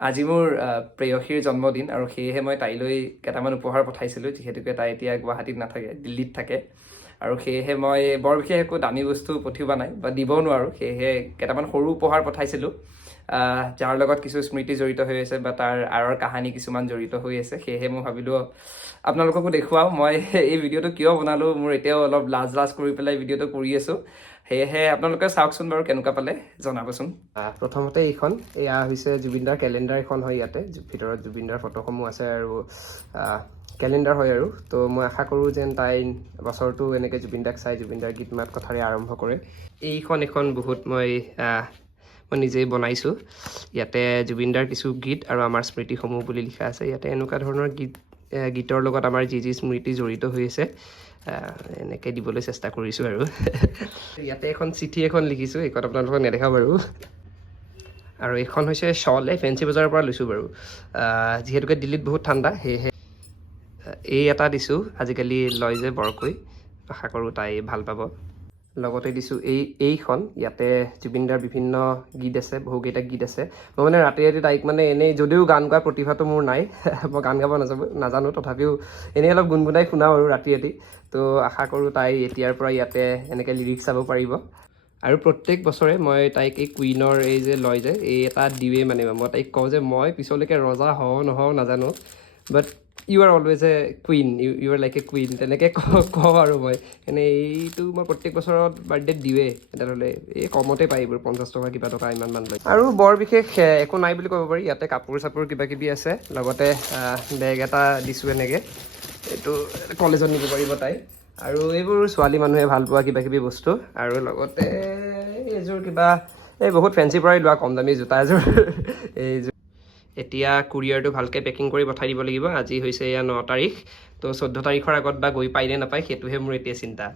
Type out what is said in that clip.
আজি মোৰ প্ৰেয়সীৰ জন্মদিন আৰু সেয়েহে মই তাইলৈ কেইটামান উপহাৰ পঠাইছিলোঁ, যিহেতুকে তাই এতিয়া গুৱাহাটীত নাথাকে, দিল্লীত থাকে। আৰু সেয়েহে মই বৰ বিশেষ একো দামী বস্তু পঠিওৱা নাই বা দিব নোৱাৰোঁ, সেয়েহে কেইটামান সৰু উপহাৰ পঠাইছিলোঁ, যাৰ লগত কিছু স্মৃতি জড়িত হৈ আছে বা তাৰ আঁৰৰ কাহানী কিছুমান জড়িত হৈ আছে। সেয়েহে মই ভাবিলোঁ আপোনালোককো দেখুৱাওঁ। মই এই ভিডিঅ'টো কিয় বনালোঁ, মোৰ এতিয়াও অলপ লাজ কৰি পেলাই ভিডিঅ'টো কৰি আছোঁ। সেয়েহে আপোনালোকে চাওকচোন বাৰু কেনেকুৱা পালে জনাবচোন। প্ৰথমতে এইখন, এয়া হৈছে জুবিনদাৰ কেলেণ্ডাৰ এখন হয়। ইয়াতে ভিতৰত জুবিনদাৰ ফটোসমূহ আছে আৰু কেলেণ্ডাৰ হয় আৰু তো মই আশা কৰোঁ যেন তাই বছৰটো এনেকৈ জুবিনদাক চাই জুবিনদাৰ গীত মাত কথাৰে আৰম্ভ কৰে। এইখন এখন বহুত মই নিজেই বনাইছোঁ। ইয়াতে জুবিনদাৰ কিছু গীত আৰু আমাৰ স্মৃতিসমূহ বুলি লিখা আছে। ইয়াতে এনেকুৱা ধৰণৰ গীতৰ লগত আমাৰ যি স্মৃতি জড়িত হৈ আছে এনেকৈ দিবলৈ চেষ্টা কৰিছোঁ আৰু ইয়াতে এখন চিঠি এখন লিখিছোঁ, এইখন আপোনালোকক নেদেখাওঁ বাৰু। আৰু এইখন হৈছে শ্বলে, ফেঞ্চি বজাৰৰ পৰা লৈছোঁ বাৰু। যিহেতুকে দিল্লীত বহুত ঠাণ্ডা, সেয়েহে এই এটা দিছোঁ। আজিকালি লয় যে বৰকৈ, আশা কৰোঁ তাই ভাল পাব। লগতে দিছোঁ এইখন, ইয়াতে জুবিনদাৰ বিভিন্ন গীত আছে, বহুকেইটা গীত আছে। মই মানে ৰাতি তাইক মানে এনেই, যদিও গান গোৱাৰ প্ৰতিভাটো মোৰ নাই, মই গান গাব নাজানো, তথাপিও এনেই অলপ গুণগুণাই শুনাওঁ আৰু ৰাতি তো আশা কৰোঁ তাই এতিয়াৰ পৰা ইয়াতে এনেকৈ লিৰিক্স চাব পাৰিব। আৰু প্ৰত্যেক বছৰে মই তাইক এই কুইনৰ এই যে লয় যে এই এটা দিওঁৱেই, মানে মই তাইক কওঁ যে মই পিছলৈকে ৰজা হওঁ নহওঁ নাজানো, but you are always a queen, you are like a queen, তেনেকৈ কওঁ আৰু মই এইটো মই প্ৰত্যেক বছৰত বাৰ্থডেত দিওঁৱেই। তেনেহ'লে এই কমতে পায় এইবোৰ, 50 টকা কিবা টকা ইমান লয়। আৰু বৰ বিশেষ একো নাই বুলি ক'ব পাৰি। ইয়াতে কাপোৰ চাপোৰ কিবাকিবি আছে, লগতে বেগ এটা দিছোঁ এনেকৈ, এইটো কলেজত নিব পাৰিব তাই। আৰু এইবোৰ ছোৱালী মানুহে ভাল পোৱা কিবাকিবি বস্তু। আৰু লগতে এইযোৰ কিবা বহুত ফেঞ্চিৰ পৰাই লোৱা কম দামী জোতা এযোৰ এইযোৰ। এতিয়া কুৰিয়াৰটো ভালকৈ পেকিং কৰি পঠাই দিব লাগিব। আজি হৈছে এয়া 9 তাৰিখ, তো 14 তাৰিখৰ আগত বা গৈ পায় নে নাপায় সেইটোহে মোৰ এতিয়া চিন্তা।